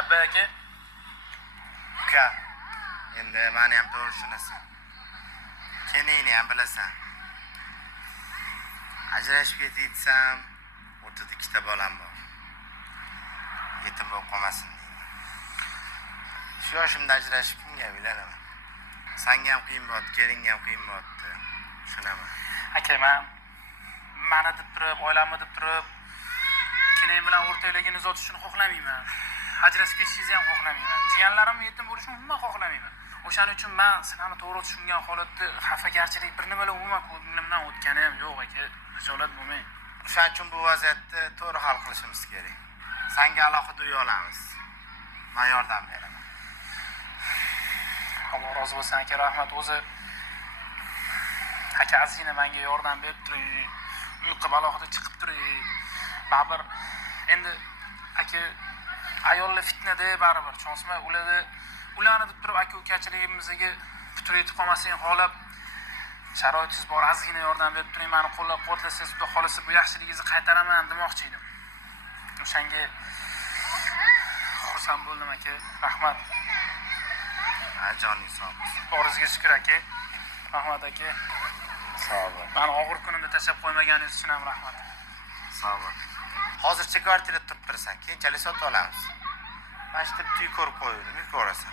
Labba aka. Uka, endi meni ham to'g'ri tushunasan. Keningni ham bilasan. Ajrashib ketitsam, o'rtada ikkita bolam bor. Yetim bo'lib qolmasin deyman. Shu yoshimda ajrashib kimga uylanaman? Senga ham qiyin bo'ldi, kelingga ham qiyin bo'ldi. Tushunaman. Aka, mani deb turib, oilamni deb turib, keling bilan o'rtaligini uzatishni xohlamayman. Ajrashib ketishingizni ham xohlamayman. Jiyanlarim yetim bo'lishini umuman xohlamayman. O'shaning uchun men sizlarni to'g'ri tushungan holatda xafagarchilik bir nimalar umuman ko'nglimdan o'tgani ham yo'q aka. Hijolat bo'lmang. O'shaning uchun bu vaziyatni to'g'ri hal qilishimiz kerak. Senga alohida uy olamiz. Men yordam beraman. Alloh rozi bo'lsin aka, rahmat. O'zi aka azgina menga yordam berib turing. Uyqu alohida chiqib turing. Baribir endi aka ayollar fitnada baribir chonsma ularni deb turib aka ukachiligimizga putur yetib qolmasligini xohlab sharoitingiz bor, azgina yordam berib turing, meni qo'llab-quvvatlasangiz, xudo xolisa bu yaxshiligingizni qaytaraman demoqchi edim. O'shanga xursand bo'ldim aka, rahmat. Joning sog' bo'lsin. Boringizga shukr aka. Rahmat aka. Sog' bo'l. Meni og'ir kunimda tashlab qo'ymaganingiz uchun ham rahmat. Sog' bo'l. Hozircha kvartirada turib turasan, keyinchalik sotib olamiz. Mana shu uy ko'rib qo'ydim, uy ko'rasan.